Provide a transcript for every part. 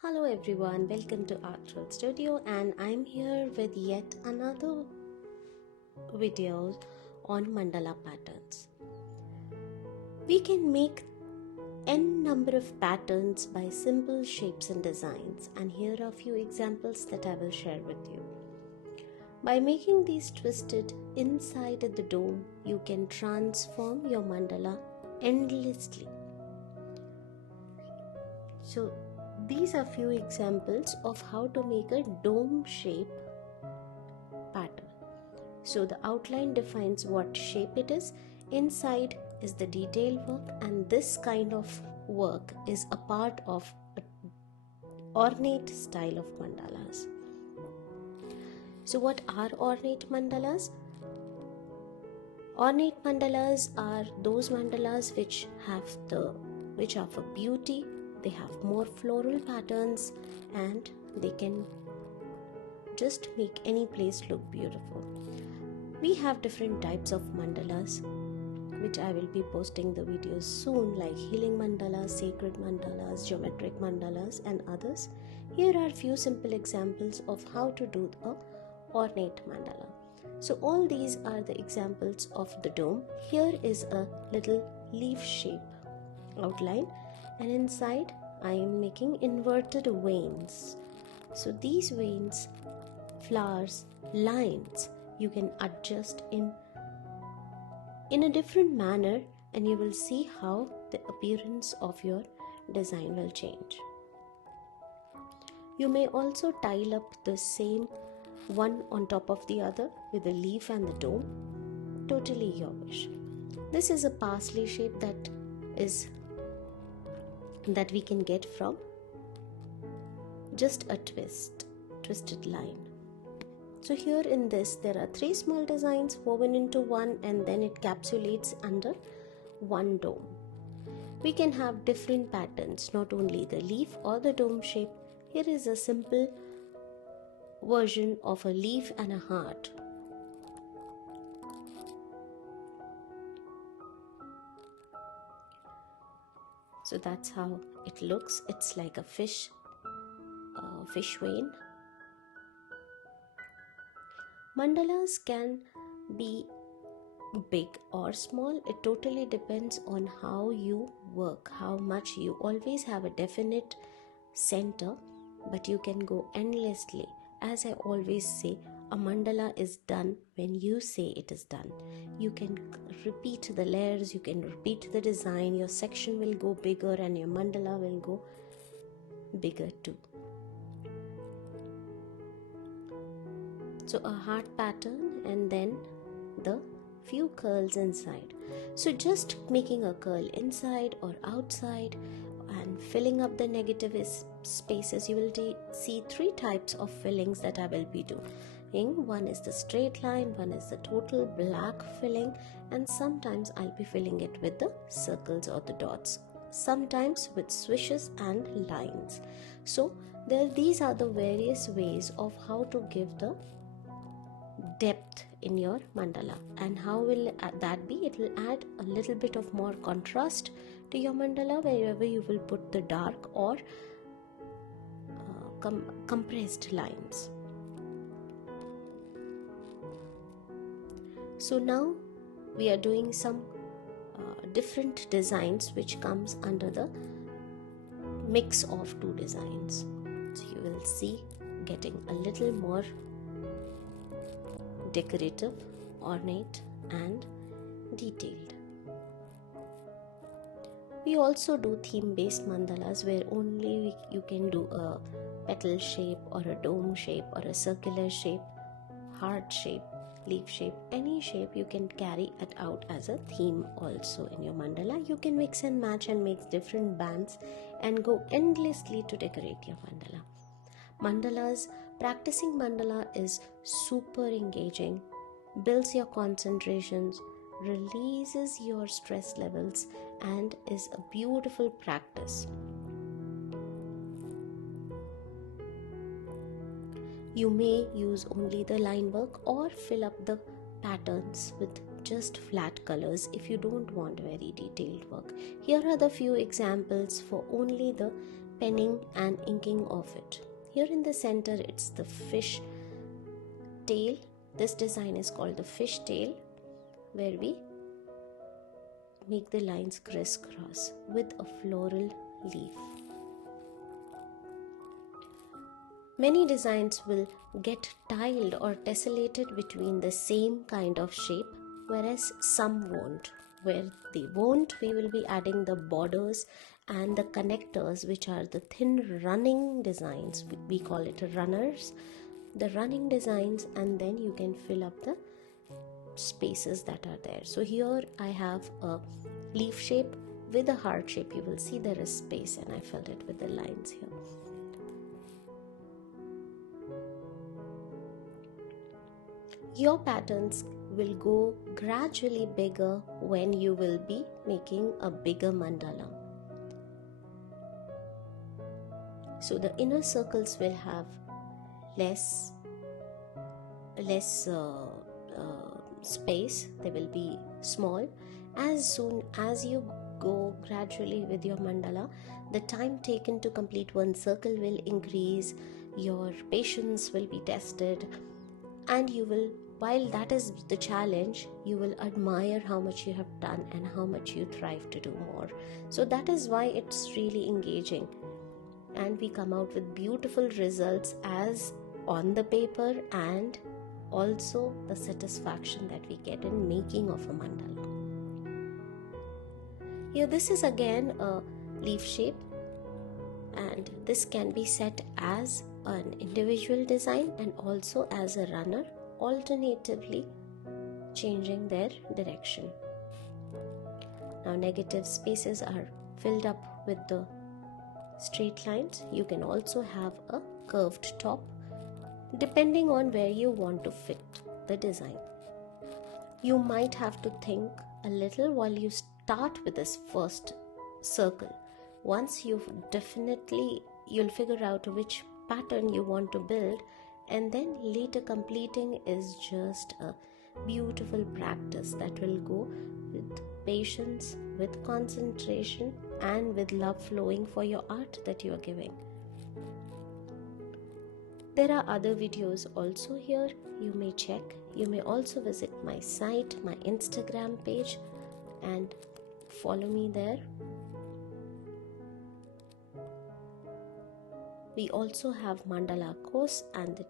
Hello everyone, welcome to Artful Studio, and I'm here with yet another video on mandala patterns. We can make n number of patterns by simple shapes and designs, and here are a few examples that I will share with you. By making these twisted inside the dome, you can transform your mandala endlessly. So these are few examples of how to make a dome shape pattern. So the outline defines what shape it is, inside is the detailed work, and this kind of work is a part of an ornate style of mandalas. So what are ornate mandalas? Ornate mandalas are those mandalas which are for beauty. They have more floral patterns and they can just make any place look beautiful. We have different types of mandalas, which I will be posting the videos soon, like healing mandalas, sacred mandalas, geometric mandalas, and others. Here are few simple examples of how to do a ornate mandala. So all these are the examples of the dome. Here is a little leaf shape outline, and inside I am making inverted veins. So these veins, flowers, lines, you can adjust in a different manner, and you will see how the appearance of your design will change. You may also tile up the same one on top of the other with the leaf and the dome, totally your wish. This is a parsley shape that we can get from just a twisted line. So here in this there are 3 small designs woven into one, and then it capsulates under one dome. We can have different patterns, not only the leaf or the dome shape. Here is a simple version of a leaf and a heart. So that's how it looks. It's like a fish vein. Mandalas can be big or small. It totally depends on how you work, how much you always have a definite center, but you can go endlessly. As I always say, a mandala is done when you say it is done. You can repeat the layers, you can repeat the design, your section will go bigger and your mandala will go bigger too. So a heart pattern and then the few curls inside. So just making a curl inside or outside and filling up the negative spaces. You will see 3 types of fillings that I will be doing. One is the straight line, one is the total black filling, and sometimes I'll be filling it with the circles or the dots, sometimes with swishes and lines. So these are the various ways of how to give the depth in your mandala. And how will that be? It will add a little bit of more contrast to your mandala wherever you will put the dark or compressed lines. So now we are doing some different designs which comes under the mix of 2 designs. So you will see getting a little more decorative, ornate and detailed. We also do theme-based mandalas where only you can do a petal shape or a dome shape or a circular shape, heart shape, leaf shape, any shape you can carry it out as a theme also in your mandala. You can mix and match and make different bands and go endlessly to decorate your mandala. Mandalas, practicing mandala is super engaging, builds your concentrations, releases your stress levels, and is a beautiful practice. You may use only the line work or fill up the patterns with just flat colors if you don't want very detailed work. Here are the few examples for only the penning and inking of it. Here in the center, it's the fish tail. This design is called the fish tail, where we make the lines crisscross with a floral leaf. Many designs will get tiled or tessellated between the same kind of shape, whereas some won't. Where they won't, we will be adding the borders and the connectors, which are the thin running designs. We call it runners, the running designs, and then you can fill up the spaces that are there. So here I have a leaf shape with a heart shape. You will see there is space, and I filled it with the lines here. Your patterns will go gradually bigger when you will be making a bigger mandala. So the inner circles will have less space. They will be small. As soon as you go gradually with your mandala, the time taken to complete one circle will increase, your patience will be tested, and you will, while that is the challenge, you will admire how much you have done and how much you thrive to do more. So that is why it's really engaging, and we come out with beautiful results as on the paper, and also the satisfaction that we get in making of a mandala. Here this is again a leaf shape, and this can be set as an individual design and also as a runner, alternatively changing their direction. Now negative spaces are filled up with the straight lines. You can also have a curved top depending on where you want to fit the design. You might have to think a little while you start with this first circle. Once you'll figure out which pattern you want to build, and then later completing is just a beautiful practice that will go with patience, with concentration, and with love flowing for your art that you are giving. There are other videos also here, you may check. You may also visit my site, my Instagram page, and follow me there. We also have Mandala course and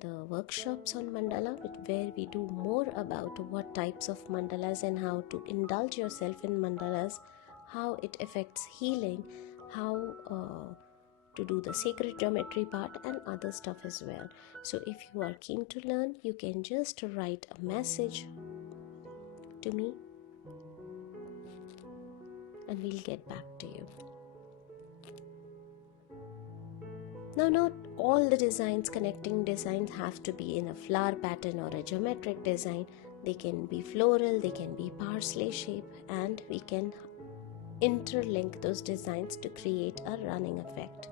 the workshops on Mandala, where we do more about what types of mandalas and how to indulge yourself in mandalas, how it affects healing, how to do the sacred geometry part, and other stuff as well. So if you are keen to learn, you can just write a message to me and we'll get back to you. Now, not all the connecting designs have to be in a flower pattern or a geometric design. They can be floral, they can be parsley shape, and we can interlink those designs to create a running effect.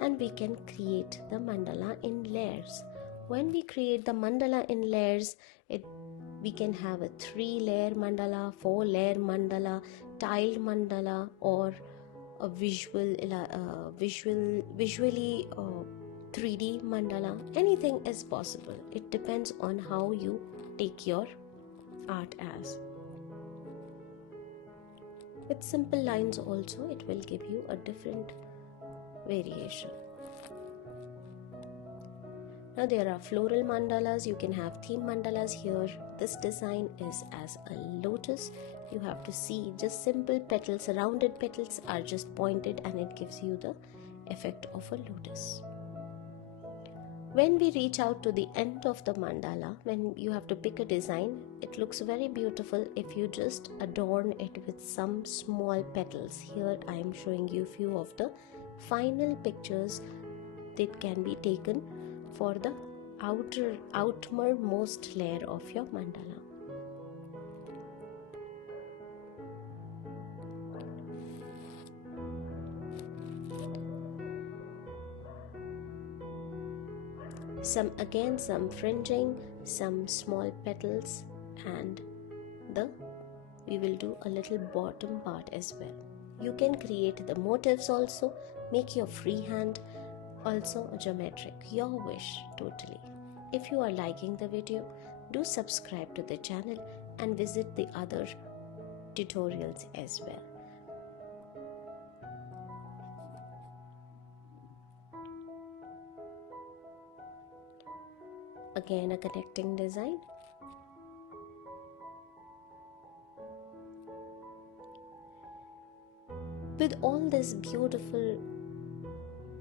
And we can create the mandala in layers. When we create the mandala in layers, we can have a 3-layer mandala, 4-layer mandala, tiled mandala, or a visually 3D mandala. Anything is possible. It depends on how you take your art as. With simple lines also, it will give you a different variation. Now there are floral mandalas, you can have theme mandalas. Here this design is as a lotus. You have to see just simple petals, rounded petals are just pointed, and it gives you the effect of a lotus. When we reach out to the end of the mandala, when you have to pick a design, it looks very beautiful if you just adorn it with some small petals. Here I am showing you a few of the final pictures that can be taken for the outermost layer of your mandala. Some fringing, some small petals, and we will do a little bottom part as well. You can create the motifs also, make your freehand also a geometric, your wish totally. If you are liking the video, do subscribe to the channel and visit the other tutorials as well. Again, a connecting design. With all these beautiful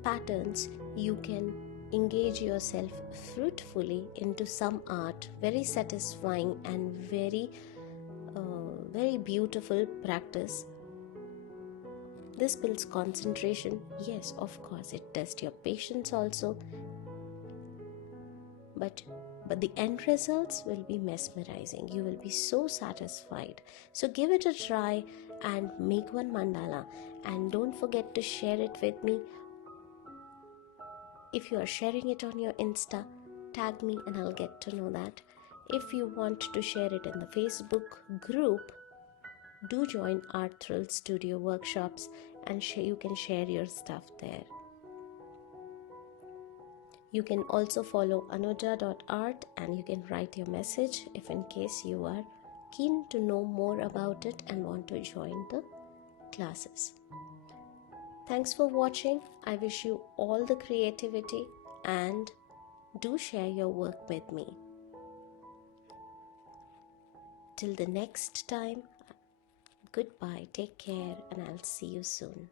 patterns, you can engage yourself fruitfully into some art, very satisfying and very beautiful practice. This builds concentration. Yes, of course, it tests your patience also. But the end results will be mesmerizing. You will be so satisfied. So give it a try and make one mandala. And don't forget to share it with me. If you are sharing it on your Insta, tag me and I'll get to know that. If you want to share it in the Facebook group, do join Art Thrill Studio workshops and you can share your stuff there. You can also follow anuja.art and you can write your message if in case you are keen to know more about it and want to join the classes. Thanks for watching. I wish you all the creativity and do share your work with me. Till the next time, goodbye, take care, and I'll see you soon.